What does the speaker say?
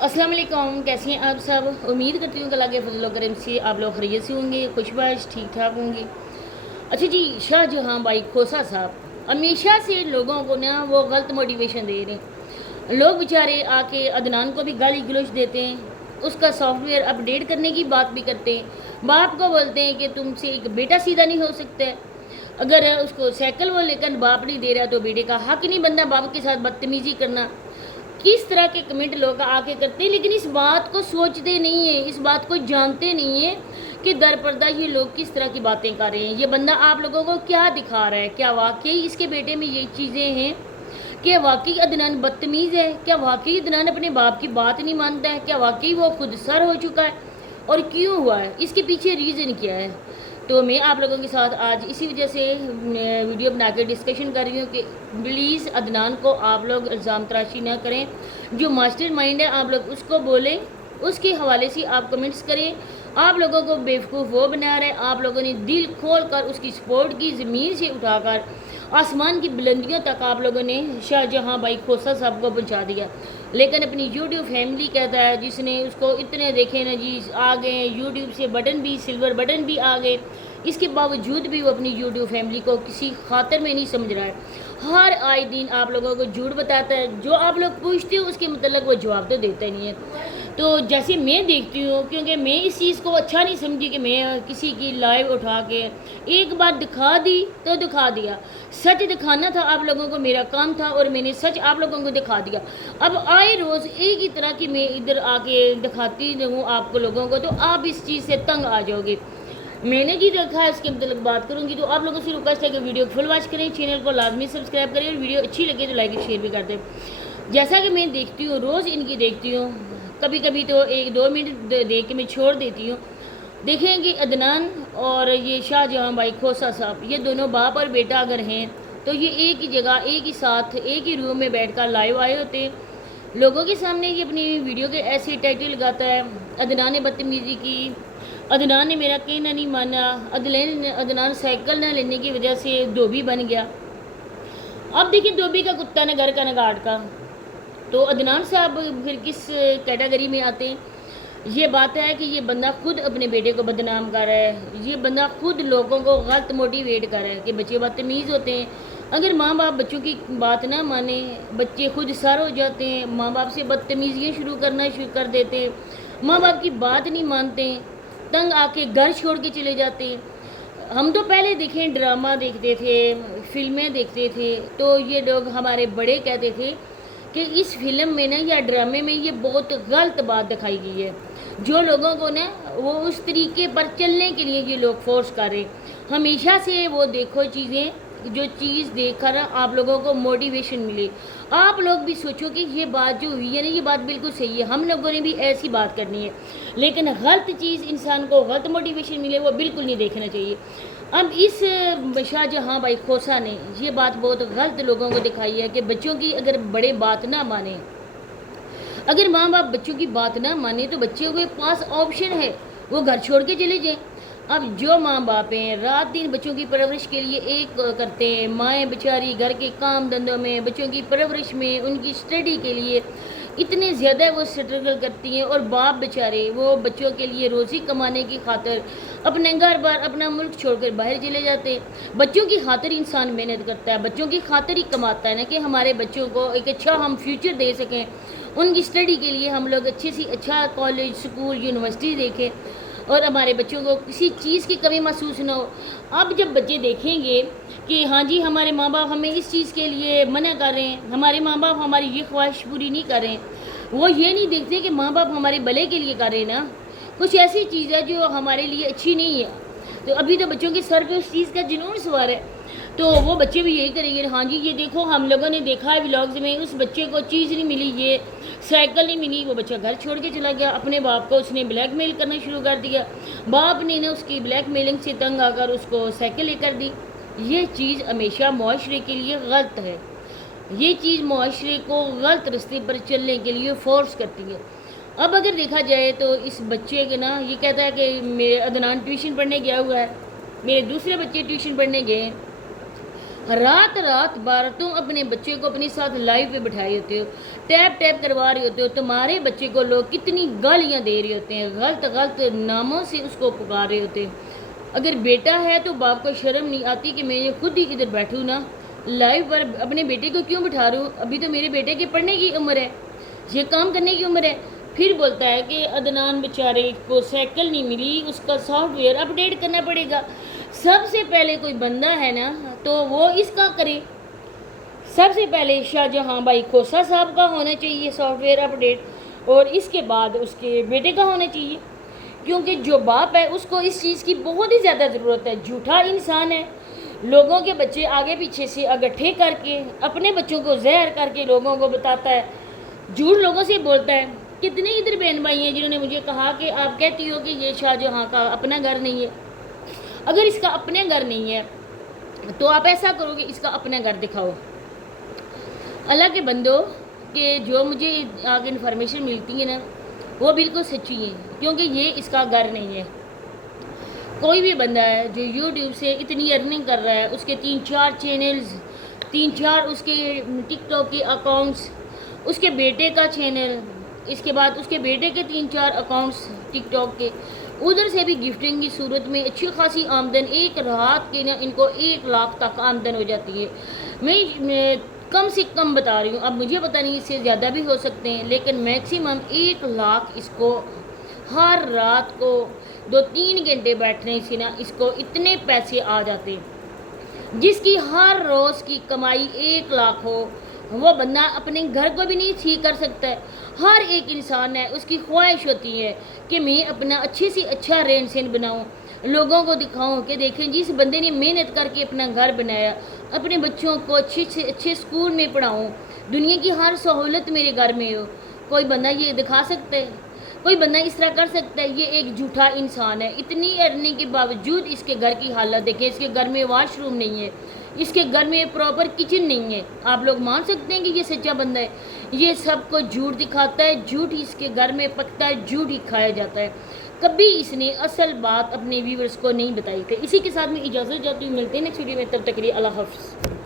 अस्सलाम वालेकुम, कैसे हैं आप सब। उम्मीद करती हूँ कि अल्लाह के फजल व करम से आप लोग खैरियत से होंगे, खुशबाश ठीक ठाक होंगे। अच्छा जी, शाहजहां भाई खोसा साहब हमेशा से लोगों को ना वो गलत मोटिवेशन दे रहे हैं। लोग बेचारे आके अदनान को भी गाली गलौज देते हैं, उसका सॉफ्टवेयर अपडेट करने की बात भी करते हैं। बाप को बोलते हैं कि तुमसे एक बेटा सीधा नहीं हो सकता है। अगर उसको साइकिल वो लेकर बाप नहीं दे रहा तो बेटे का हक नहीं बनता बाप के साथ बदतमीजी करना। किस तरह के कमेंट लोग आके करते हैं, लेकिन इस बात को सोचते नहीं है, इस बात को जानते नहीं है कि दर पर्दा ये लोग किस तरह की बातें कर रहे हैं। ये बंदा आप लोगों को क्या दिखा रहा है, क्या वाकई इसके बेटे में ये चीज़ें हैं? क्या वाकई अदनान बदतमीज़ है? क्या वाकई अदनान अपने बाप की बात नहीं मानता है? क्या वाकई वो खुद सर हो चुका है? और क्यों हुआ है, इसके पीछे रीज़न क्या है? तो मैं आप लोगों के साथ आज इसी वजह से वीडियो बना के डिस्कशन कर रही हूँ कि प्लीज़ अदनान को आप लोग इल्ज़ाम तराशी ना करें। जो मास्टर माइंड है आप लोग उसको बोलें, उसके हवाले से आप कमेंट्स करें। आप लोगों को बेवकूफ़ वो बना रहे, आप लोगों ने दिल खोल कर उसकी सपोर्ट की, ज़मीन से उठाकर आसमान की बुलंदियों तक आप लोगों ने शाहजहां भाई खोसा साहब को पहुँचा दिया। लेकिन अपनी यूट्यूब फैमिली कहता है जिसने उसको इतने देखे ना जी, आ गए यूट्यूब से बटन भी, सिल्वर बटन भी आ गए, इसके बावजूद भी वो अपनी यूट्यूब फैमिली को किसी खातर में नहीं समझ रहा है। हर आए दिन आप लोगों को झूठ बताता है, जो आप लोग पूछते हो उसके मतलब वो जवाब तो देता ही नहीं है। तो जैसे मैं देखती हूँ, क्योंकि मैं इस चीज़ को अच्छा नहीं समझी कि मैं किसी की लाइव उठा के एक बार दिखा दी तो दिखा दिया। सच दिखाना था आप लोगों को, मेरा काम था, और मैंने सच आप लोगों को दिखा दिया। अब आए रोज़ एक ही तरह की मैं इधर आके दिखाती रहूँ आपको लोगों को, तो आप इस चीज़ से तंग आ जाओगे। मैंने जी देखा है, इसके मतलब बात करूंगी। तो आप लोगों से रिक्वेस्ट है कि वीडियो फुल वॉच करें, चैनल को लाजमी सब्सक्राइब करें, और वीडियो अच्छी लगे तो लाइक शेयर भी कर दें। जैसा कि मैं देखती हूँ, रोज़ इनकी देखती हूँ, कभी कभी तो 1-2 मिनट देख के मैं छोड़ देती हूँ। देखें कि अदनान और ये शाहजहां भाई खोसा साहब, ये दोनों बाप और बेटा अगर हैं तो ये एक ही जगह, एक ही साथ, एक ही रूम में बैठकर लाइव आए होते हैं। लोगों के सामने ये अपनी वीडियो के ऐसे टाइटल लगाता है, अदनान ने बदतमीज़ी की, अदनान ने मेरा कहना नहीं माना, अदनान साइकिल न लेने की वजह से धोबी बन गया। अब देखिए, धोबी का कुत्ता ने घर का न गार्ड का। तो अदनान साहब फिर किस कैटेगरी में आते हैं? ये बात है कि ये बंदा खुद अपने बेटे को बदनाम कर रहा है, ये बंदा खुद लोगों को गलत मोटिवेट कर रहा है कि बच्चे बदतमीज़ होते हैं। अगर माँ बाप बच्चों की बात ना माने, बच्चे खुद सर हो जाते हैं, माँ बाप से बदतमीज़ियाँ शुरू कर देते हैं, माँ बाप की बात नहीं मानते हैं, तंग आके घर छोड़ के चले जाते हैं। हम तो पहले देखें ड्रामा देखते थे, फिल्में देखते थे, तो ये लोग हमारे बड़े कहते थे कि इस फिल्म में ना या ड्रामे में ये बहुत गलत बात दिखाई गई है, जो लोगों को ना वो उस तरीके पर चलने के लिए ये लोग फोर्स कर रहे। हमेशा से वो देखो चीज़ें, जो चीज़ देखकर आप लोगों को मोटिवेशन मिले। आप लोग भी सोचो कि ये बात जो हुई है ना, ये बात बिल्कुल सही है, हम लोगों ने भी ऐसी बात करनी है। लेकिन गलत चीज़ इंसान को गलत मोटिवेशन मिले वो बिल्कुल नहीं देखना चाहिए। अब इस शाहजहां भाई खोसा ने ये बात बहुत गलत लोगों को दिखाई है कि बच्चों की अगर बड़े बात ना माने, अगर माँ बाप बच्चों की बात ना माने, तो बच्चों के पास ऑप्शन है, वो घर छोड़ के चले जाएं। अब जो माँ बाप हैं रात दिन बच्चों की परवरिश के लिए एक करते हैं, माएँ बेचारी घर के काम धंधों में, बच्चों की परवरिश में, उनकी स्टडी के लिए इतने ज़्यादा वो स्ट्रगल करती हैं, और बाप बेचारे वो बच्चों के लिए रोज़ी कमाने की खातिर अपने घर बार, अपना मुल्क छोड़कर बाहर चले जाते हैं। बच्चों की खातिर इंसान मेहनत करता है, बच्चों की खातिर ही कमाता है ना, कि हमारे बच्चों को एक अच्छा हम फ्यूचर दे सकें, उनकी स्टडी के लिए हम लोग अच्छे से अच्छा कॉलेज, स्कूल, यूनिवर्सिटी देखें, और हमारे बच्चों को किसी चीज़ की कमी महसूस ना हो। अब जब बच्चे देखेंगे कि हाँ जी हमारे माँ बाप हमें इस चीज़ के लिए मना कर रहे हैं, हमारे माँ बाप हमारी ये ख्वाहिश पूरी नहीं कर रहे हैं, वो ये नहीं देखते कि माँ बाप हमारे भले के लिए कर रहे हैं ना, कुछ ऐसी चीज़ है जो हमारे लिए अच्छी नहीं है। तो अभी तो बच्चों के सर पे उस चीज़ का जुनून सवार है, तो वो बच्चे भी यही करेंगे, हाँ जी ये देखो हम लोगों ने देखा है व्लॉग्स में, उस बच्चे को चीज़ नहीं मिली, ये साइकिल नहीं मिली, वो बच्चा घर छोड़ के चला गया। अपने बाप को उसने ब्लैकमेल करना शुरू कर दिया, बाप ने ना उसकी ब्लैकमेलिंग से तंग आकर उसको साइकिल लेकर दी। ये चीज़ हमेशा मुआशरे के लिए गलत है, ये चीज़ मुआशरे को गलत रास्ते पर चलने के लिए फोर्स करती है। अब अगर देखा जाए तो इस बच्चे के ना, ये कहता है कि मेरे अदनान ट्यूशन पढ़ने गया हुआ है, मेरे दूसरे बच्चे ट्यूशन पढ़ने गए हैं, رات رات بھر تم اپنے بچے کو اپنے ساتھ لائف پہ بٹھائے ہوتے ہو، ٹیپ ٹیپ کروا رہے ہوتے ہو، تمہارے بچے کو لوگ کتنی گالیاں دے رہے ہوتے ہیں، غلط غلط ناموں سے اس کو پکار رہے ہوتے ہیں۔ اگر بیٹا ہے تو باپ کو شرم نہیں آتی کہ میں یہ خود ہی ادھر بیٹھوں نا، لائف پر اپنے بیٹے کو کیوں بٹھا رہا ہوں؟ ابھی تو میرے بیٹے کی پڑھنے کی عمر ہے، یہ کام کرنے کی عمر ہے۔ پھر بولتا ہے کہ عدنان بیچارے کو سائیکل نہیں ملی، اس کا سافٹ ویئر اپ ڈیٹ کرنا پڑے گا۔ سب سے پہلے کوئی بندہ ہے نا تو وہ اس کا کرے، سب سے پہلے شاہ جہاں بھائی کھوسہ صاحب کا ہونا چاہیے سافٹ ویئر اپ ڈیٹ، اور اس کے بعد اس کے بیٹے کا ہونا چاہیے، کیونکہ جو باپ ہے اس کو اس چیز کی بہت ہی زیادہ ضرورت ہے۔ جھوٹا انسان ہے، لوگوں کے بچے آگے پیچھے سے اگٹھے کر کے اپنے بچوں کو زہر کر کے لوگوں کو بتاتا ہے، جھوٹ لوگوں سے بولتا ہے۔ کتنے ادھر بہن بھائی ہیں جنہوں نے مجھے کہا کہ آپ کہتی ہو کہ یہ شاہ جہاں کا اپنا گھر نہیں ہے۔ اگر اس کا اپنے گھر نہیں ہے تو آپ ایسا کرو کہ اس کا اپنا گھر دکھاؤ۔ اللہ کے بندو کہ جو مجھے آگے انفارمیشن ملتی ہے نا وہ بالکل سچی ہے، کیونکہ یہ اس کا گھر نہیں ہے۔ کوئی بھی بندہ ہے جو یوٹیوب سے اتنی ارننگ کر رہا ہے، اس کے 3-4 چینلز، 3-4 اس کے ٹک ٹاک کے اکاؤنٹس، اس کے بیٹے کا چینل، اس کے بعد اس کے بیٹے کے 3-4 اکاؤنٹس ٹک ٹاک کے، ادھر سے بھی گفٹنگ کی صورت میں اچھی خاصی آمدن، ایک رات کے نا ان کو 1 لاکھ تک آمدن ہو جاتی ہے۔ میں کم سے کم بتا رہی ہوں، اب مجھے پتہ نہیں اس سے زیادہ بھی ہو سکتے ہیں، لیکن میکسیمم 1 لاکھ اس کو ہر رات کو 2-3 گھنٹے بیٹھنے سے نا اس کو اتنے پیسے آ جاتے ہیں۔ جس کی ہر روز کی کمائی 1 لاکھ ہو، وہ بندہ اپنے گھر کو بھی نہیں ٹھیک کر سکتا ہے۔ ہر ایک انسان ہے اس کی خواہش ہوتی ہے کہ میں اپنا اچھے سے اچھا رہن سہن بناؤں، لوگوں کو دکھاؤں کہ دیکھیں جس بندے نے محنت کر کے اپنا گھر بنایا، اپنے بچوں کو اچھے سے اچھے اسکول میں پڑھاؤں، دنیا کی ہر سہولت میرے گھر میں ہو۔ کوئی بندہ یہ دکھا سکتا ہے؟ کوئی بندہ اس طرح کر سکتا ہے؟ یہ ایک جھوٹا انسان ہے۔ اتنی ارننگ کے باوجود اس کے گھر کی حالت دیکھیں، اس کے گھر میں واش روم نہیں ہے، اس کے گھر میں پراپر کچن نہیں ہے۔ آپ لوگ مان سکتے ہیں کہ یہ سچا بندہ ہے؟ یہ سب کو جھوٹ دکھاتا ہے، جھوٹ اس کے گھر میں پکتا ہے، جھوٹ ہی کھایا جاتا ہے۔ کبھی اس نے اصل بات اپنے ویورز کو نہیں بتائی تھی۔ اسی کے ساتھ میں اجازت چاہتی ہوں، ملتے ہیں نیکسٹ ویڈیو میں، تب تک کے لیے اللہ حافظ۔